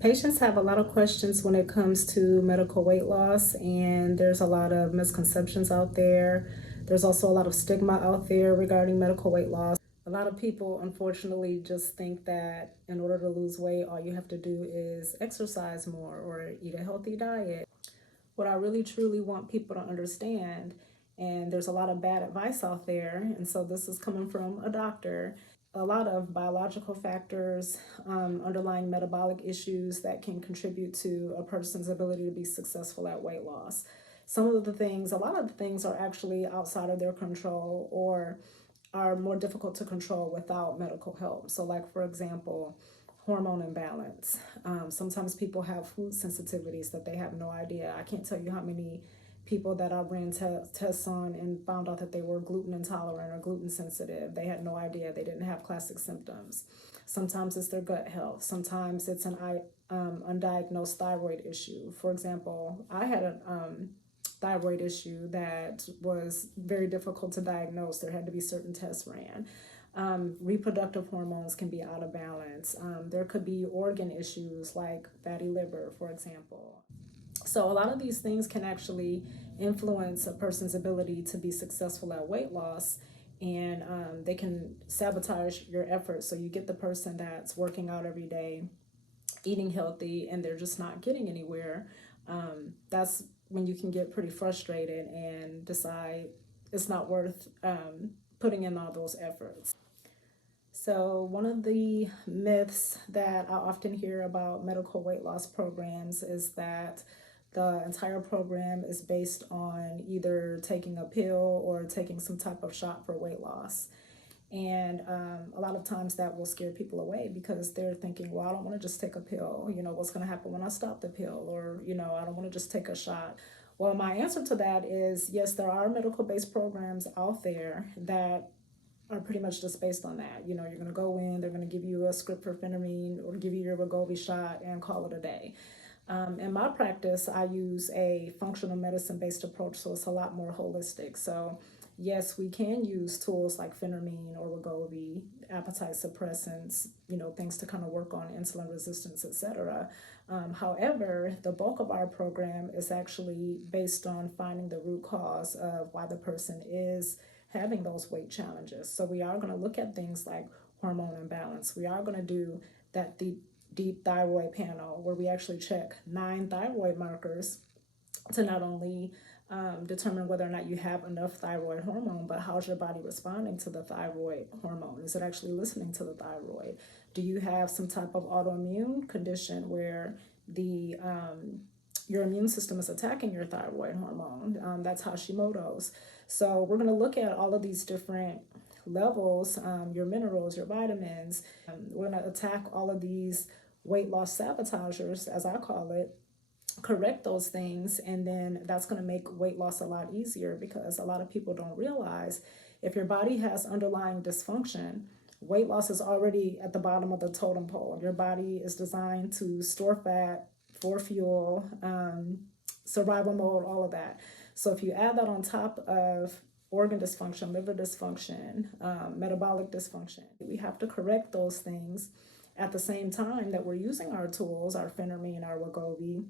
Patients have a lot of questions when it comes to medical weight loss, and there's a lot of misconceptions out there. There's also a lot of stigma out there regarding medical weight loss. A lot of people, unfortunately, just think that in order to lose weight, all you have to do is exercise more or eat a healthy diet. What I really truly want people to understand, and there's a lot of bad advice out there, and so this is coming from a doctor, a lot of biological factors, underlying metabolic issues that can contribute to a person's ability to be successful at weight loss. A lot of the things are actually outside of their control or are more difficult to control without medical help. So, like, for example, hormone imbalance. Sometimes people have food sensitivities that they have no idea. I can't tell you how many people that I ran tests on and found out that they were gluten intolerant or gluten sensitive. They had no idea. They didn't have classic symptoms. Sometimes it's their gut health. Sometimes it's an undiagnosed thyroid issue. For example, I had a thyroid issue that was very difficult to diagnose. There had to be certain tests ran. Reproductive hormones can be out of balance. There could be organ issues like fatty liver, for example. So a lot of these things can actually influence a person's ability to be successful at weight loss, and they can sabotage your efforts. So you get the person that's working out every day, eating healthy, and they're just not getting anywhere. That's when you can get pretty frustrated and decide it's not worth putting in all those efforts. So, one of the myths that I often hear about medical weight loss programs is that the entire program is based on either taking a pill or taking some type of shot for weight loss. And a lot of times that will scare people away because they're thinking, well, I don't want to just take a pill. What's going to happen when I stop the pill? Or, I don't want to just take a shot. Well, my answer to that is yes, there are medical based programs out there that are pretty much just based on that. You're going to go in, they're going to give you a script for phentermine or give you your Wegovy shot and call it a day. In my practice, I use a functional medicine based approach, so it's a lot more holistic. So, yes, we can use tools like phentermine or Wegovy, appetite suppressants, things to kind of work on insulin resistance, etc. However, the bulk of our program is actually based on finding the root cause of why the person is having those weight challenges. So we are going to look at things like hormone imbalance. We are going to do the deep thyroid panel where we actually check 9 thyroid markers to not only determine whether or not you have enough thyroid hormone, but how's your body responding to the thyroid hormone? Is it actually listening to the thyroid? Do you have some type of autoimmune condition where your immune system is attacking your thyroid hormone? That's Hashimoto's. So we're going to look at all of these different levels, your minerals, your vitamins. We're going to attack all of these weight loss sabotagers, as I call it, correct those things, and then that's going to make weight loss a lot easier because a lot of people don't realize if your body has underlying dysfunction, weight loss is already at the bottom of the totem pole. Your body is designed to store fat for fuel, survival mode, all of that. So if you add that on top of organ dysfunction, liver dysfunction, metabolic dysfunction, we have to correct those things at the same time that we're using our tools, our phentermine, our Wegovy,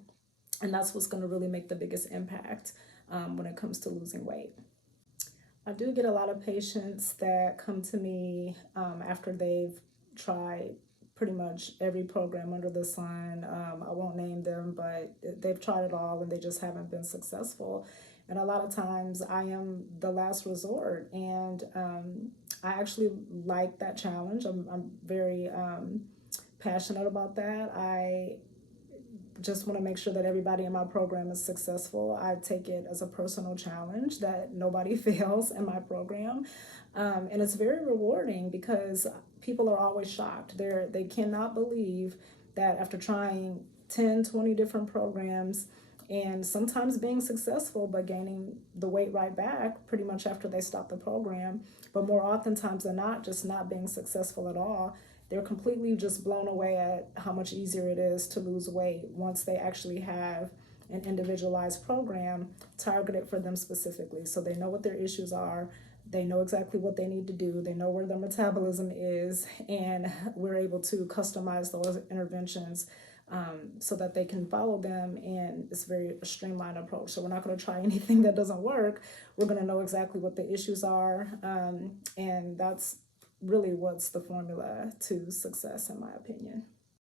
and that's what's going to really make the biggest impact when it comes to losing weight. I do get a lot of patients that come to me after they've tried pretty much every program under the sun. I won't name them, but they've tried it all and they just haven't been successful. And a lot of times I am the last resort, and I actually like that challenge. I'm very passionate about that. I just want to make sure that everybody in my program is successful. I take it as a personal challenge that nobody fails in my program. And it's very rewarding because people are always shocked. They cannot believe that after trying 10, 20 different programs and sometimes being successful but gaining the weight right back pretty much after they stop the program, but more oftentimes than not, just not being successful at all, they're completely just blown away at how much easier it is to lose weight once they actually have an individualized program targeted for them specifically. So they know what their issues are, they know exactly what they need to do, they know where their metabolism is, and we're able to customize those interventions so that they can follow them. And it's very a streamlined approach. So we're not going to try anything that doesn't work. We're going to know exactly what the issues are. And that's really what's the formula to success, in my opinion.